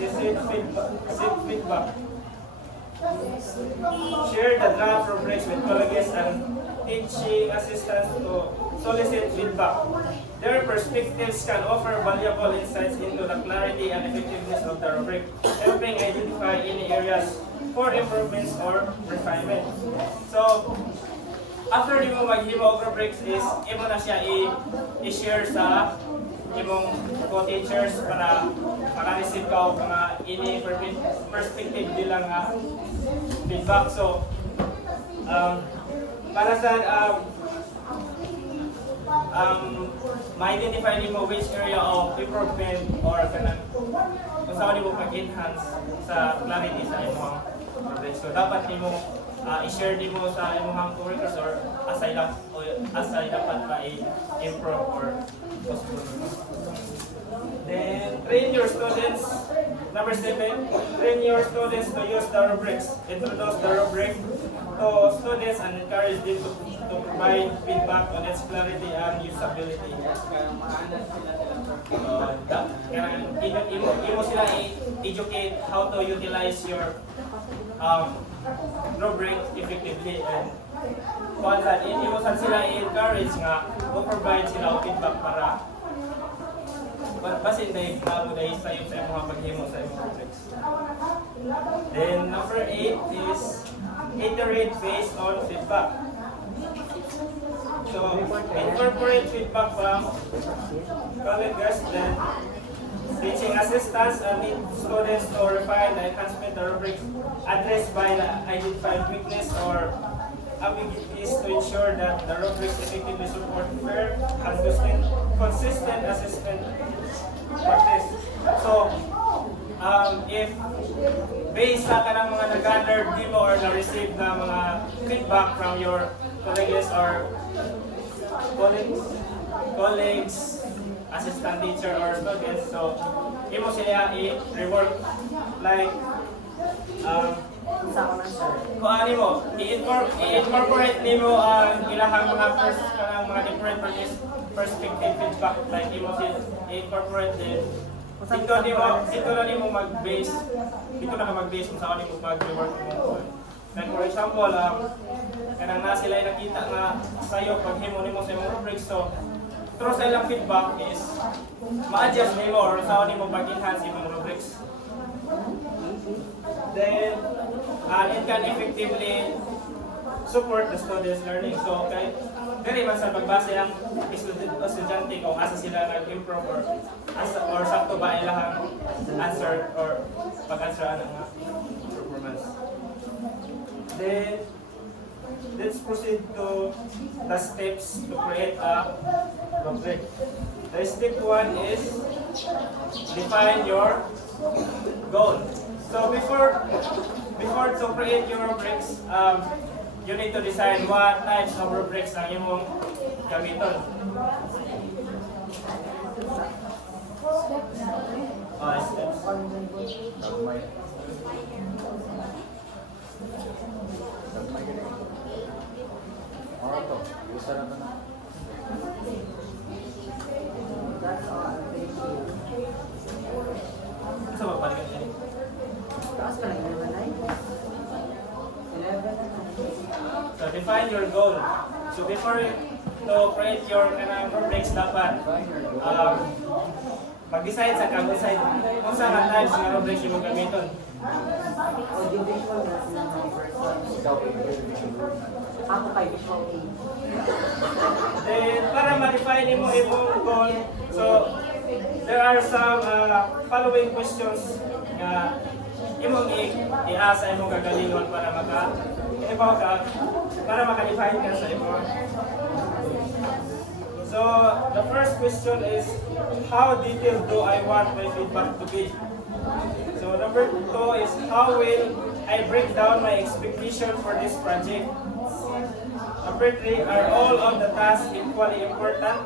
is seek feedback. Share the draft rubrics with colleagues and teaching assistants to solicit feedback. Their perspectives can offer valuable insights into the clarity and effectiveness of the rubric, helping identify any areas for improvements or refinement. So, after di mo maghimo og rubrics is imo na siya i-share sa imong co-teachers para maka-receive ka og mga ini perspective nila nga feedback. So, para sa ma-identify nimo which area of improvement or kanang kung saan nimo mag-enhance sa clarity sa imong rubrics. So, dapat nimo i-share nimo sa imong coworkers or asay dapat pa i-improve or possible. Then, train your students. Number 7, train your students to use the rubrics. Introduce the rubric to students and encourage them to provide feedback on its clarity and usability. Imo sila i-educate how to utilize your rubric effectively, and imo sila i-encourage nga to-provide sila og feedback para basin dahil klaro dahil sa mga paghimo sa imong rubrics. Then number 8 is iterate based on feedback. So incorporate feedback from colleagues, then teaching assistants and need students to refine the enhancement of rubrics addressed by the identified weakness or ambiguities to ensure that the rubrics effectively support fair and consistent assessment practice. So, if based sa kanang mga nag-gather demo or na-receive na mga feedback from your colleagues or colleagues, assistant teacher or students, so imo sila i-rework like kung ano mo, i-incorporate nimo ang ilahang mga different perspective feedback, like imo i-incorporate din. Dito na nimo mag-base, dito na ka mag-base kung saan nimo mag-rework mo. Like for example, kanang na sila nakita nga sayo paghimo nimo sa imong rubrics, so through sa ilang feedback is ma-adjust nimo or saan nimo pag-enhance imong rubrics. Then, it can effectively support the students' learning. So, very man sa pagbase ang estudyante kung asa sila nag-improve or sakto ba ilang answer or pag-answer ang performance. Then, let's proceed to the steps to create a rubric. The step 1 is define your goal. So before to create your rubrics, you need to decide what types of rubrics ang imong gamiton. Steps. So magbalikan niya. So define your goal. So before to create your rubrics, dapat mag-decide sa kag-decide kung saan ang types ng rubrics yung gamiton. Then para ma-define mo imong goal, so there are some following questions nga imong i-asa imong gagalingon para maka-define ka sa imong. So the first question is, how detailed do I want my feedback to be? So number 2 is, how will I break down my expectation for this project? Number 3, are all of the tasks equally important?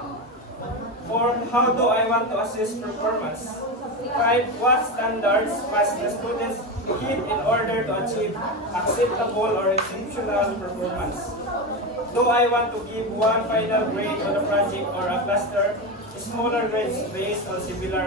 4, how do I want to assess performance? 5, what standards must the students hit in order to achieve acceptable or exceptional performance? Do I want to give one final grade on a project or a cluster, smaller grades based on similar